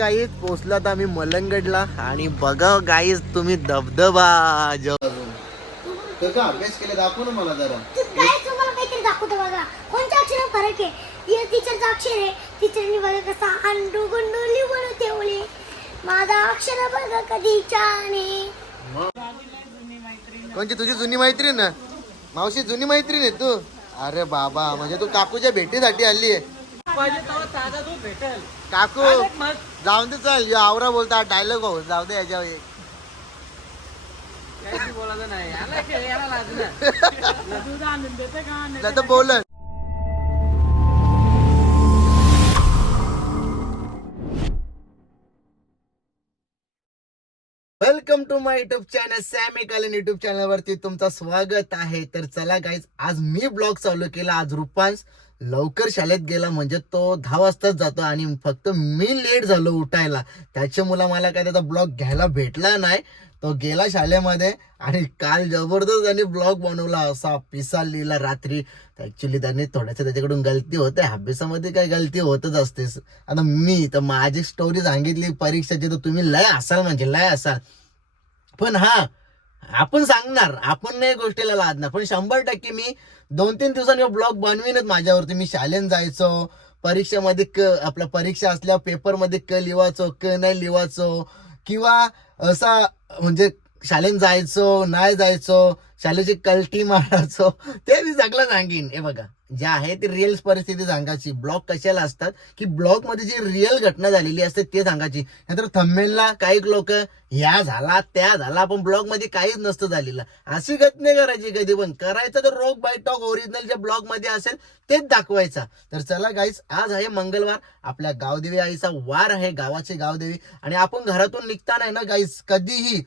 Guys पोचला तर आम्ही मलंगडला. आणि बघा गाईज तुम्ही धबधबा अभ्यास केला दाखव ना मला जरा. तुम्हाला काहीतरी दाखवतो बघा. कोणत्या अक्षरात फरक आहे? टीचरचा अक्षर आहे. टीचरनी बघा कसा अंडू गुंडू लिहून ठेवले. माझा अक्षर बघा कधी छान कोणची तुझी जुनी मैत्रीण? ना मावशी जुनी मैत्रीण आहे तू? अरे बाबा म्हणजे तू काकूच्या भेटीसाठी आली आहे काकू. जाऊन दे चल. आवरा बोलता डायलॉग हो जाऊ दे याच्यावर. एक. नाही तर बोल welcome to my YouTube channel Sammy Kalan YouTube channel वरती तुमचं स्वागत आहे. तर चला गाईज आज मी ब्लॉग चालू केला. आज रुपांश लवकर शाळेत गेला म्हणजे तो दहा वाजताच जातो आणि फक्त मी लेट झालो उठायला. त्याच्यामुळे मला काय त्याचा ब्लॉग घ्यायला भेटला नाही. तो गेला शाळेमध्ये आणि काल जबरदस्त त्यांनी ब्लॉग बनवला असा पिसा लिहिला रात्री. ॲक्च्युली त्यांनी थोड्याशा त्याच्याकडून गलती होते. अभ्यासामध्ये काय गलती होतच असते आता मी तर माझी स्टोरी सांगितली परीक्षेची तर तुम्ही लय असाल म्हणजे लय असाल. पण हा आपण सांगणार. आपण नाही गोष्टीला लादणार. पण शंभर टक्के मी दोन तीन दिवसांनी ब्लॉग बनवीनच माझ्यावरती. मी शालेन जायचो परीक्षेमध्ये क आपल्या परीक्षा असल्या पेपरमध्ये क लिवायचो क नाही लिवायचो किंवा असा म्हणजे शालेन जायचो नाही जायचो शालेची कल्टी मारायचो ते मी सगळं सांगेन. हे बघा. जे आहे ते रिअल परिस्थिती सांगायची. ब्लॉग कशाला असतात? की ब्लॉगमध्ये जी रिअल घटना झालेली असते ते सांगायची. नंतर थंबेलला काही लोक ह्या झाला त्या झाला पण ब्लॉगमध्ये काहीच नसतं झालेलं. अशी गत नाही करायची कधी पण. करायचं तर रोग बाय टॉक ओरिजिनल जे ब्लॉगमध्ये असेल तेच दाखवायचा. तर चला गाईस आज आहे मंगळवार. आपल्या गावदेवी आईचा वार आहे गावाची गावदेवी. आणि आपण घरातून निघताना ना गाईस कधीही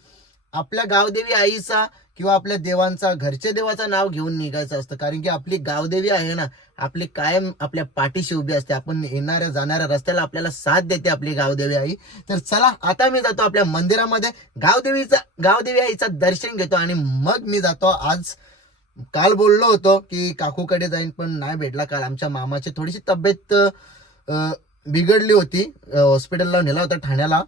आपल्या गावदेवी आईचा किंवा आपल्या देवांचा घरच्या देवाचं नाव घेऊन निघायचं असतं. कारण की आपली गावदेवी आहे ना आपली कायम आपल्या पाठीशी उभी असते. आपण येणाऱ्या जाणाऱ्या रस्त्याला आपल्याला साथ देते आपली गावदेवी आई. तर चला आता मी जातो आपल्या मंदिरामध्ये. गावदेवीचा गावदेवी आईचं दर्शन घेतो आणि मग मी जातो. आज काल बोललो होतो की काकूकडे जाईन पण नाही भेटला काल. आमच्या मामाची थोडीशी तब्येत बिघडली होती. हॉस्पिटलला नेला होता ठाण्याला.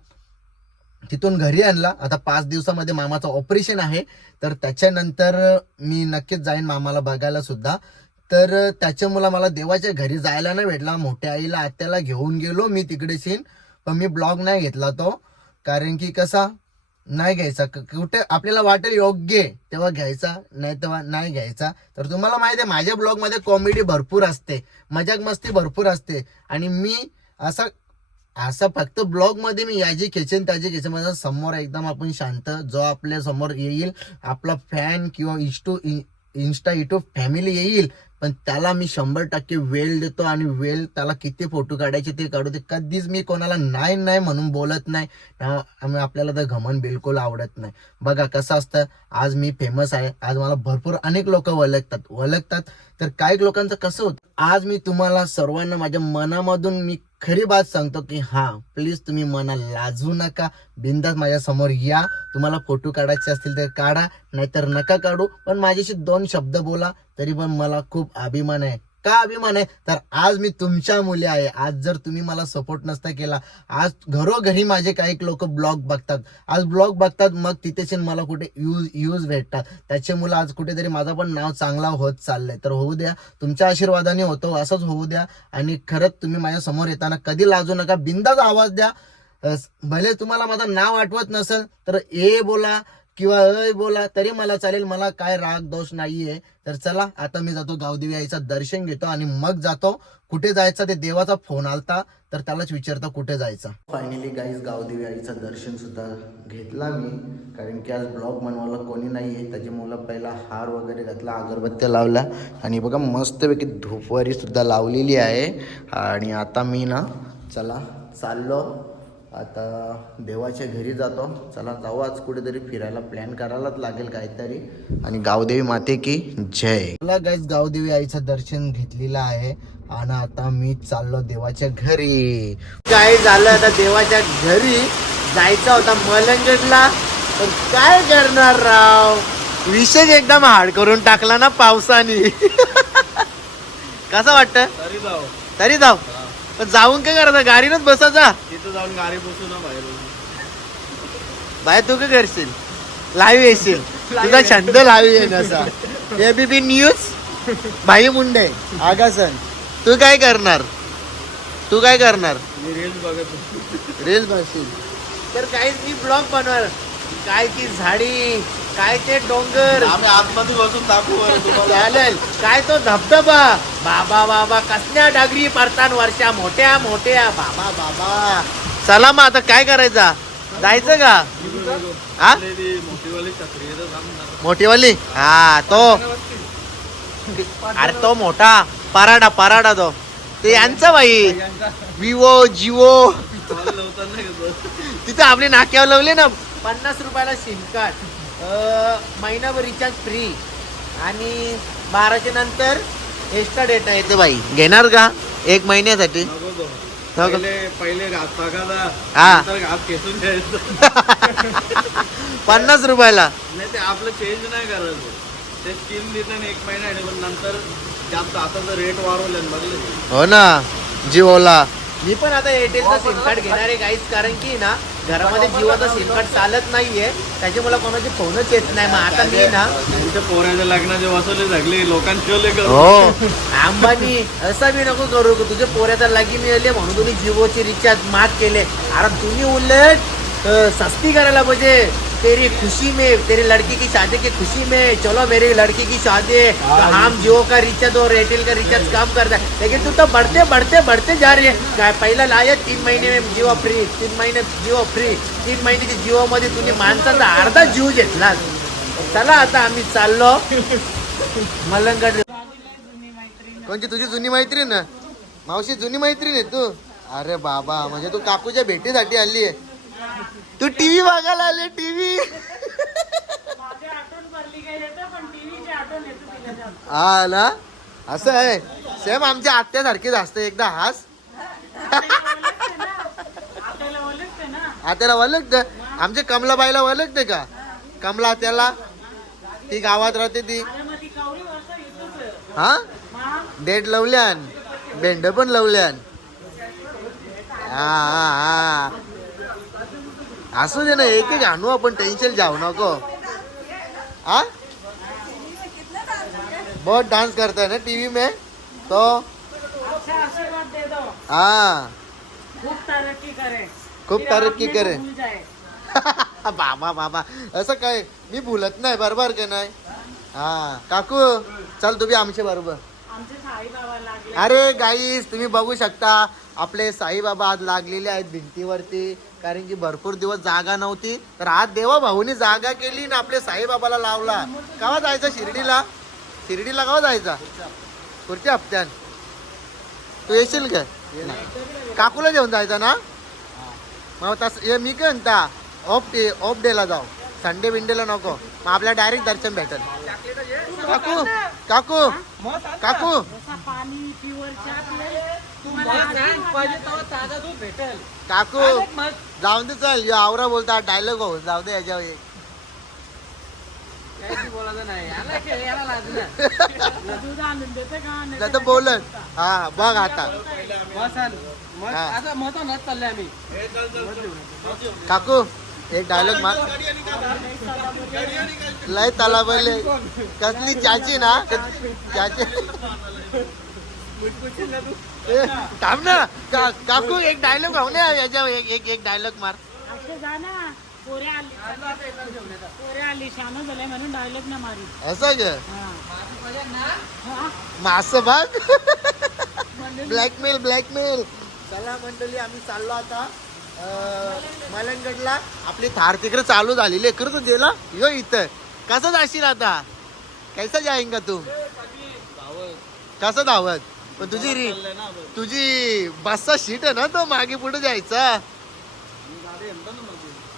तिथून घरी आणला. आता पाच दिवसामध्ये मामाचं ऑपरेशन आहे. तर त्याच्यानंतर मी नक्कीच जाईन मामाला बघायला सुद्धा. तर त्याच्यामुळं मला देवाच्या घरी जायला नाही भेटला. मोठ्या आईला आत्याला घेऊन गेलो मी तिकडे सीन पण मी ब्लॉग नाही घेतला तो. कारण की कसा? नाही घ्यायचा. क- कुठे? आपल्याला वाटेल योग्य. तेव्हा घ्यायचा. नाही तेव्हा नाही घ्यायचा. तर तुम्हाला माहिती आहे माझ्या ब्लॉगमध्ये कॉमेडी भरपूर असते. मजाक मस्ती भरपूर असते. आणि मी असा असं फक्त ब्लॉगमध्ये मी याची खेचेन त्याची खेचेन. माझा म्हणजे समोर एकदम आपण शांत जो आपल्यासमोर येईल आपला फॅन किंवा इन्स्टू इन्स्टा युट्यूब फॅमिली येईल पण त्याला मी शंभर टक्के वेळ देतो आणि वेळ त्याला किती फोटो काढायचे ते काढू ते कधीच मी कोणाला नाही नाही म्हणून बोलत नाही. आम्ही आपल्याला तर घमन बिलकुल आवडत नाही. बघा कसं असतं आज मी फेमस आहे आज मला भरपूर अनेक लोक ओळखतात. ओळखतात. तर काही लोकांचं कसं होतं आज मी तुम्हाला सर्वांना माझ्या मनामधून मी खरी बात सांगतो की हा प्लीज तुम्ही मना लाजू नका. बिंदास माझ्यासमोर या. तुम्हाला फोटो काढायचे असतील तर काढा नाहीतर नका काढू. पण माझ्याशी दोन शब्द बोला तरी पण मला खूप अभिमान आहे. का अभिमान आहे? तर आज मी तुमच्या मुली आहे. आज जर तुम्ही मला सपोर्ट नसता केला आज घरोघरी माझे काही लोक ब्लॉग बघतात. आज ब्लॉग बघतात मग तिथेच मला कुठे यूज यूज भेटतात. त्याच्यामुळे आज कुठेतरी माझा पण नाव चांगला होत चाललंय. तर होऊ द्या तुमच्या आशीर्वादाने होतो असंच होऊ द्या. आणि खरंच तुम्ही माझ्यासमोर येताना कधी लाजू नका. बिंदाच आवाज द्या. भले तुम्हाला माझं नाव आठवत नसेल तर ए बोला किंवा अय बोला तरी मला चालेल मला काय राग दोष नाहीये. तर चला आता मी जातो गावदेवी आईचं दर्शन घेतो आणि मग जातो. कुठे जायचं ते देवाचा फोन आलता तर त्यालाच विचारतो कुठे जायचं. फायनली गाईज गावदेवी आईचं दर्शन सुद्धा घेतला मी कारण की आज ब्लॉग बनवायला कोणी नाही आहे त्याची मुलं पहिला हार वगैरे घातला अगरबत्त्या लावला आणि बघा मस्तपैकी धुपवारी सुद्धा लावलेली आहे. आणि आता मी ना चला चाललो. आता देवाच्या घरी जातो. चला जाऊ आज कुठेतरी फिरायला. प्लॅन करायलाच लागेल काहीतरी. आणि गावदेवी माते की जय. मला गाईज गावदेवी आईचं दर्शन घेतलेलं आहे. आणि आता मी चाललो देवाच्या घरी. काय झालं आता देवाच्या घरी? जायचा होता मलंगडला. पण काय करणार राव? विषय एकदम हार्ड करून टाकला ना पावसाने. कसं वाटतं? तरी जाऊ. तरी जाऊ. पण जाऊन काय करायचं? गाडीनच बसायचा तिथं जाऊन गाडी बसू ना बाहेर. बाहेर तू काय करशील? लाईव्ह येशील. तुझा छंद लाईव्ह येईन असा. एबीपी न्यूज भाई मुंडे आगासन. तू काय करणार? तू काय करणार? मी रील्स बघत. रील्स बसशील तर काही मी ब्लॉग बनवणार. काय ती झाडी? काय ते डोंगर? आम्ही आतमध्ये बसून दाखवू बरं तुम्हाला चालेल. काय तो धबधबा? बाबा बाबा कसल्या डागरी पडतात वर्षा? मोठ्या मोठ्या. बाबा बाबा. चला मग आता काय करायचा? जायचं का? हा? मोठीवाली? हा तो. अरे तो मोठा. पराडा पराडा तो. ते यांचा बाई. विवो जिओ. तिथे आपली नाक्यावर लावले ना पन्नास रुपयाला सिम कार्ड. महिनाभर रिचार्ज फ्री आणि बाराच्या नंतर एक्स्ट्रा डेटा येते बाई. घेणार का? एक महिन्यासाठी. नको. पहिले पहिले घास टाकायचा हा. नंतर घास खेचून घ्यायचं. पन्नास रुपयाला. नाही ते आपलं चेंज नाही करायचं. ते स्कीम देते एक महिना आहे पण नंतर जास्त आता तर रेट वाढवले बघले. हो ना. जिओला. मी पण आता एअरटेलचा सिम कार्ड घेणार आहे काहीच कारण की ना घरामध्ये जिओचा सिम कार्ड चालत नाहीये त्याच्यामुळे कोणाचे फोनच येत नाही. मग आता मी ना तुमच्या पोराच्या लग्नाचे वसुली झाली लोकांची ठेवले का हो. अंबानी असं बी नको करू की तुझे पोऱ्याचा लागी मिळाले म्हणून तुम्ही जिओचे रिचार्ज मात केले. अरे तुम्ही उलट सस्ती करायला पाहिजे. तेरी खुशी में तेरी लड़की की शादी की खुशी में चलो मेरी लड़की की शादी है तो हम जियो का रिचार्ज और एयरटेल का रिचार्ज काम करता है लेकिन तू तो बढ़ते बढ़ते बढ़ते जा रही है। पहिला लाया तीन महिने में जिओ फ्री तीन महिने जिओ फ्री तीन महिन्याची जिओ मध्ये तुम्ही माणसाचा अर्धा जीव घेतला चला आता आम्ही चाललो। मलंगड कोणची तुझी जुनी मैत्रीण ना? मावशी जुनी मैत्रीण आहे तू? अरे बाबा म्हणजे तू काकूच्या भेटीसाठी आली आहे. तू टीव्ही बघायला आले टीव्ही? हा ना? असं आहे. सेम आमच्या आत्यासारखीच असते एकदा हास. आत्याला ओळखत आमच्या कमलाबाईला ओळखते का? कमला आत्याला. ती गावात राहते ती. हा? डेट लावल्यान. बेंड पण लावल्यान. हा हा हा. असू दे ना एक एक आणू आपण टेन्शन जाऊ नको. हा? बहुत डांस करता है ना टीवी में? तो? हाँ. खूब तरक्की करे. खूप तरक्की करे. बाबा बाबा. असं काय? मी भूलत नाही बरोबर का नाही? हा. काकू चल तुम्ही आमच्या बरोबर आमचे साई बाबा लागले अरे गाईस तुम्ही बघू शकता आपले साईबाबा आज लागलेले आहेत भिंतीवरती. कारण की भरपूर दिवस जागा नव्हती. तर आज देवा भाऊनी जागा केली ना आपल्या साईबाबाला लावला. केव्हा जायचं शिर्डीला? शिर्डीला केव्हा जायचा? पुढच्या हप्त्यान तू येशील का काकूला घेऊन जायचा ना? मग तस हे मी काय म्हणता ऑफ डे ऑफ डेला जाऊ. संडे बिंडेला नको. मग आपल्याला डायरेक्ट दर्शन भेटेल. काकू काकू काकू. काकू जाऊन दे चल. या आवरा बोलता डायलॉग हो जाऊ दे याच्यावर. एक. नाही बोलत हा बघ आता. काकू एक डायलॉग मार लय तला बोलले कसली चाची ना? चाची. थांब ना. का- काकू एक डायलॉग हो ना एक एक एक डायलॉग मार. असे जा ना. पोरे आली. पोरे आली. शान झाले म्हणून डायलॉग ना मारी असं ग. मास बघ ब्लॅकमेल ब्लॅकमेल चला मंडळी आम्ही चाललो आता. मलंगडला आपली थार तिकडे चालू झालेली आहे खरं तू गेला? यो इथं. कसं जाशील आता? कैसा जाईन तू? कसं धावत? पण तुझी री तुझी बसचा सीट आहे ना तो मागे पुढे जायचा.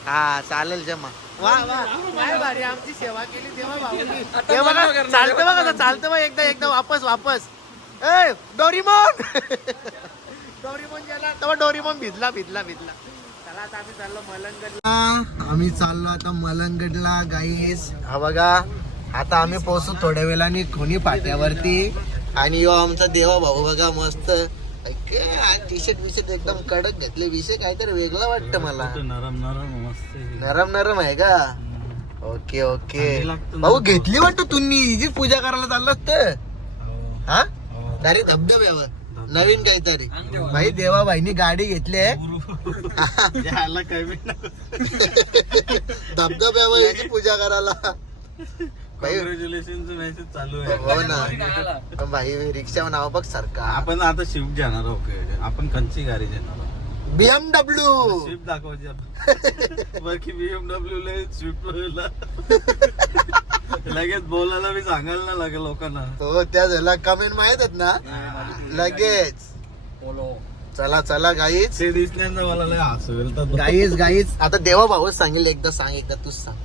हा चालेल जमा. वा वा. काय भारी आमची सेवा केली तेव्हा भाऊनी ते बघा चालतं बघा चालतं बघ एकदा एकदा वापस वापस. ए डोरीमोन! डोरीमोन गेला तेव्हा डोरीमोन भिजला भिजला भिजला. चला आता आम्ही चाललो मलंगडला. आम्ही चाललो आता मलंगडला गाईस हा बघा आता आम्ही पोहोचू थोड्या वेळाने खुनी पाट्यावरती आणि यो आमचा देवा भाऊ बघा मस्त. टी शर्ट बिशर्ट एकदम कडक घेतले. विषय काहीतरी वेगळं वाटतं मला. नरम नरम मस्त आहे. नरम नरम आहे का? Okay okay. भाऊ घेतली वाटतं तुम्ही? पूजा करायला चाललास तर? हो. हा? हो. तरी धबधब्यावर. नवीन काहीतरी. भाई देवा भाईनी गाडी घेतली आहे. धबधब्यावर याची पूजा करायला. मेसेज चालू आहे. हो ना. पण भाई रिक्षा नाव बघ सारखा. आपण आता शिफ्ट घेणार आहोत आपण कंची गाडी घेणार आहोत. बीएमडब्ल्यू शिफ्ट दाखवायची आपण बाकी बीएमडब्ल्यू ला स्विफ्ट लगेच बोलायला मी सांगायला ना लागेल लोकांना. हो त्या झाला कमेंट माहीत आहेत ना लगेच. चला चला गाईच. ते दिसण्याचा मला लय हसू येईल तर. गाईच गाईच. आता देवा भाऊच सांगेल एकदा सांग एकदा तूच सांग.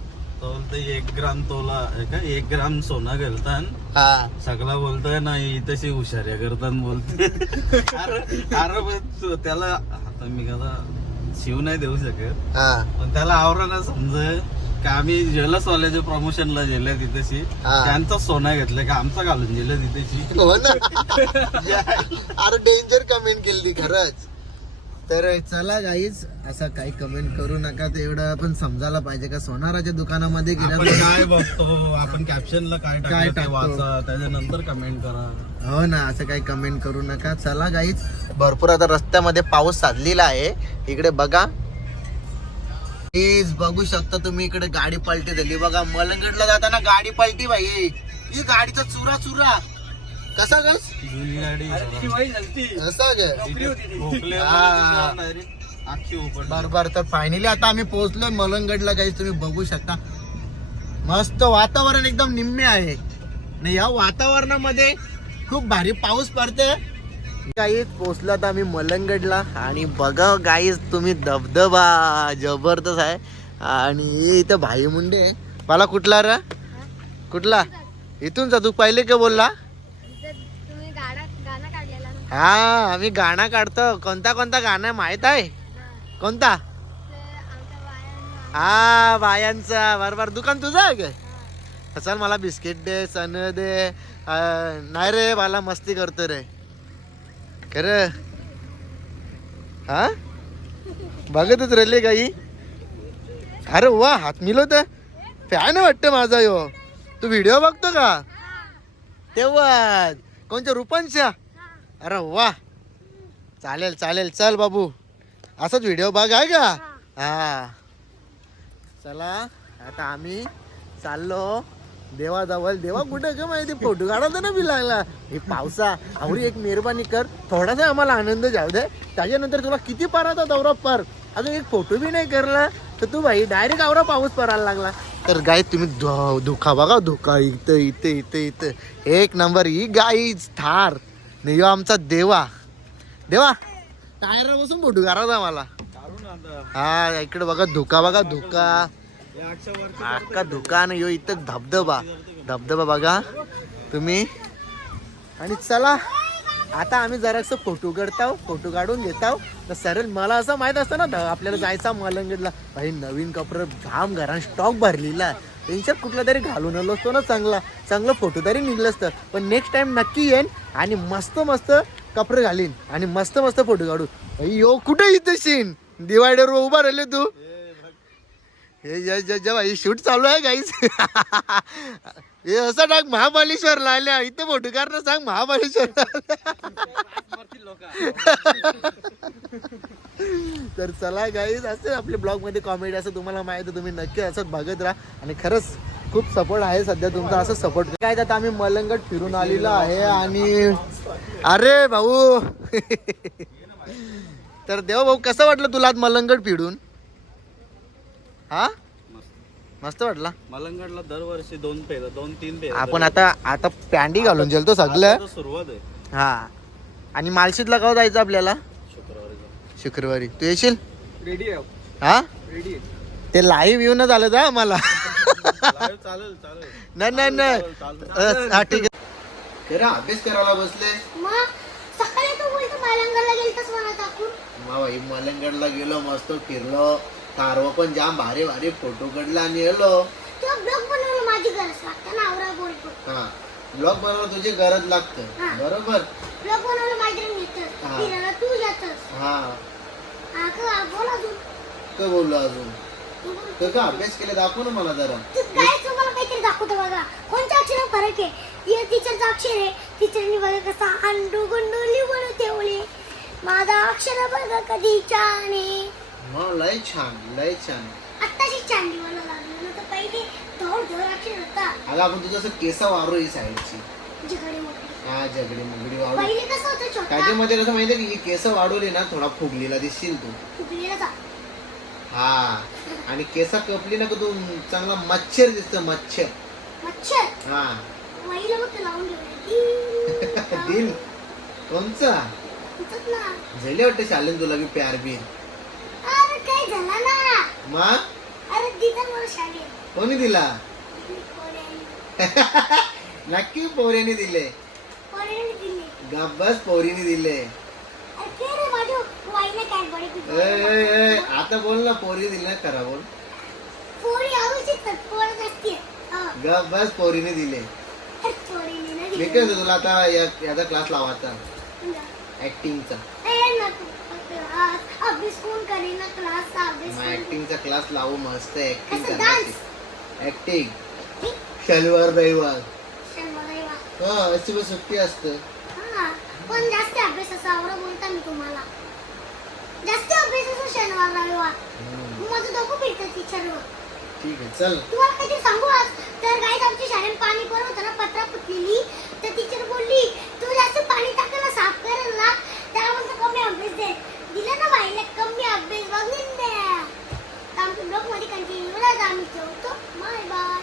तो एक ग्राम तोला हे काय? एक ग्राम सोना घालतान. हा. सगळा बोलतोय नाही तशी हुशाऱ्या करतान बोलते अरे अरे पण तू- त्याला आता मी कसा शिव नाही देऊ शकत. हा. पण त्याला आवरा समज का आम्ही ज्वेलर्स वाल्याच्या प्रमोशनला गेले तिथेशी. हा. त्यांचा सोना घेतलं का आमचा घालून गेलं तिथेशी. हो ना. अरे डेंजर कमेंट केली खरंच. तर चला गाईज असं काही कमेंट करू नका. ते एवढं पण समजायला पाहिजे का? सोनाराच्या दुकानामध्ये आपण गेल्या काय बघतो? आपण कॅप्शनला काय काय टाकलं ते टाकतो? वाचा. त्याच्यानंतर कमेंट करा. हो ना असं काही कमेंट करू नका. चला गाईज भरपूर आता रस्त्यामध्ये पाऊस साधलेला आहे. इकडे बघा. प्लीज बघू शकता तुम्ही इकडे गाडी पलटी झाली बघा मलंगडला जाताना गाडी पलटी भाई ही गाडीचा चुरा चुरा. कसा गस जुनी गाडी ग? हा. बर तर फायनली आता आम्ही पोहोचलो मलंगडला काही तुम्ही बघू शकता. मस्त वातावरण एकदम निम्मे आहे. आणि या वातावरणामध्ये खूप भारी पाऊस पडते गाईज पोचला आता आम्ही मलंगडला. आणि बघा गाईज तुम्ही धबधबा जबरदस्त आहे. आणि इथं भाई मुंडे मला कुठला र? कुठला? इथून जा तू पहिले का बोलला? हा आम्ही गाणं काढतो. कोणता कोणता गाणं माहीत आहे? कोणता? हा बायांचा. बरोबर. दुकान तुझं आहे काय चल मला बिस्किट दे सन दे. अं, नाही रे मला मस्ती करतो रे. खरं? हा? बघतच राहिले काही अरे वा हात मिळवत फॅन वाटतं माझा यो. तू व्हिडिओ बघतो का? तेव्हा कोणत्या रुपांच्या अरे वा. चालेल चालेल. चल बाबू. असंच व्हिडिओ बघ आहे का? हा. चला आता आम्ही चाललो. देवाजवळ देवा कुठे का माहिती? फोटो काढायचा ना मी लागला. हे पावसा आवडी एक मेहरबानी कर. थोडासा आम्हाला आनंद जाऊ दे. त्याच्यानंतर तुला किती पाराचा दौरा पर? अजून एक फोटो बी नाही करला. तर तू भाई डायरेक्ट आवडा पाऊस पडायला लागला. तर गाय तुम्ही धुका बघा धुका इथं इथं इथं इथं. एक नंबर ही गाई थार. नाही आमचा देवा. देवा टायरा बसून फोटो काढायचा मला हा इकडे बघा धुका बघा धुका. अख्खा दुकान यो इथं धबधबा. धबधबा बघा. तुम्ही? आणि चला आता आम्ही जरासं फोटो काढताव फोटो काढून घेताव. तर सरळ मला असं माहीत असतं ना आपल्याला जायचा मलंगडला. भाई नवीन कपडे घाम घरान स्टॉक भरलेला त्यांच्यात कुठला तरी घालून आलो असतो ना चांगला. चांगलं फोटो तरी निघलं असतं. पण नेक्स्ट टाइम नक्की येईन आणि मस्त मस्त कपडे घालीन आणि मस्त मस्त फोटो काढू. यो कुठे इथं सीन डिवायडर उभा राहिले तू? हे जय जय भाई शूट चालू आहे गाईच हे असं टाक महाबळेश्वरला आल्या इथं फोटो काढणं सांग महाबळेश्वर तर चला गाईज असे आपले ब्लॉगमध्ये कॉमेडी असं तुम्हाला माहिती आहे, तुम्ही नक्की असंच बघत राहा. आणि खरंच खूप सपोर्ट आहे सध्या तुमचा असं सपोर्ट काय आता आम्ही मलंगट फिरून आलेलो आहे आणि अरे भाऊ. तर देवा भाऊ कसं वाटलं तुला आज मलंगट फिरून? हा? मस्त. वाटला. मलंगडला दरवर्षी दोन पेर दोन तीन पेर आपण आता आता पॅन्डी घालून गेलतो सगळं. सुरुवात आहे. हा. आणि मालशीतला कवा जायचं आपल्याला? शुक्रवारी शुक्रवारी. तू येशील? रेडी आहे. हा? रेडी ते लाईव्ह येऊनच आलं जा आम्हाला. चालेल चालेल. नाही नाही नाही. हा, ठीक आहे. खरं अभ्यास करायला बसले. मला मलंगडला गेलो मस्त फिरलो. तारव पण जाम भारी भारी फोटो काढला आणि येलो. तुला ब्लॉग बनवायला माझी गरज लागते ना आवरा बोलतो हा. ब्लॉग बनवायला तुझी गरज लागतं. हा. बरोबर? ब्लॉग बनवलं मैत्रीण येतं हा. फिरायला तू जातस. हा. हा का बोल अजून. काय बोललो अजून. तू बोल. तर का अभ्यास केला? दाखव ना मला जरा. तू काय तुम्हाला काहीतरी दाखवतो बघा. कोणत्या अक्षरात फरक आहे? ये टीचरचा अक्षर आहे. टीचरनी बघा कसा अंडू गुंडू लिहून ठेवले. माझा अक्षर बघा कधी छान आहे. हा लय छान लय छान. आत्ताशी छान लिहायला लागलं ना तर पहिले धोर धोर अक्षर होता आपण तुझं असं केसा वारू ही साईडची. जिकडे हा जगडी मुगडी वाढू पहिले कसं होतं छोटा? त्याच्यामध्ये कसं माहितीये की ही केस वाढवली ना थोडा फुगलेला दिसशील तू. फुगलेला जा. हा आणि केसा कपली ना का तू चांगला मच्छर दिसतो मच्छर. मच्छर? हा. वहीला बघ ते लावून ठेवले. दिल. कोणचा? ना. झाले वाटतं शालेन तुला बी प्यार बीर. झाला ना. मग? अरे दिदा मला शाळेत. कोणी दिला? पोऱ्याने नक्की पोरीने दिले. पोऱ्याने दिले. गब्बस पोरीने दिले. अरे ते रे माझ्या वाईने काय बडे ए, ए, ए, आता बोल ना पोरी दिले खरा बोल. पोरी आवश्यक हा. गब्बस पोरीने दिले. अरे पोरीने ना मी दिले. काय म्हणतो तुला आता या- याचा क्लास लावायचा. तुला. ऍक्टिंगचा ए, कोण करेन अभ्यास मग ऍक्टिंगचा क्लास लावू मस्त ऍक्टिंग कसं करण्याची ऍक्टिंग. शनिवार रविवार. हा अशी पण सुट्टी असतं. हा, पण जास्त अभ्यास असा आवडा बोलता मी तुम्हाला. जास्त अभ्यास असो शनिवार रविवार. हम्म, माझं डोकं फिरतं टीचरवर ठीक आहे चल. तुम्हाला काहीतरी सांगू आज? तर गाईज आमच्या शाळेत पाणी पडत होतं ना पत्रा फुटलेली. तर टीचर बोलली तू जास्त पाणी टाकायला साफ करेल ना. म्हणतो कमी अभ्यास दे. दिलं ना बाईला कमी अभ्यास बघून द्या आमच्या ब्लॉगमध्ये कंटिन्यू राहता आम्ही ठेवतो बाय बाय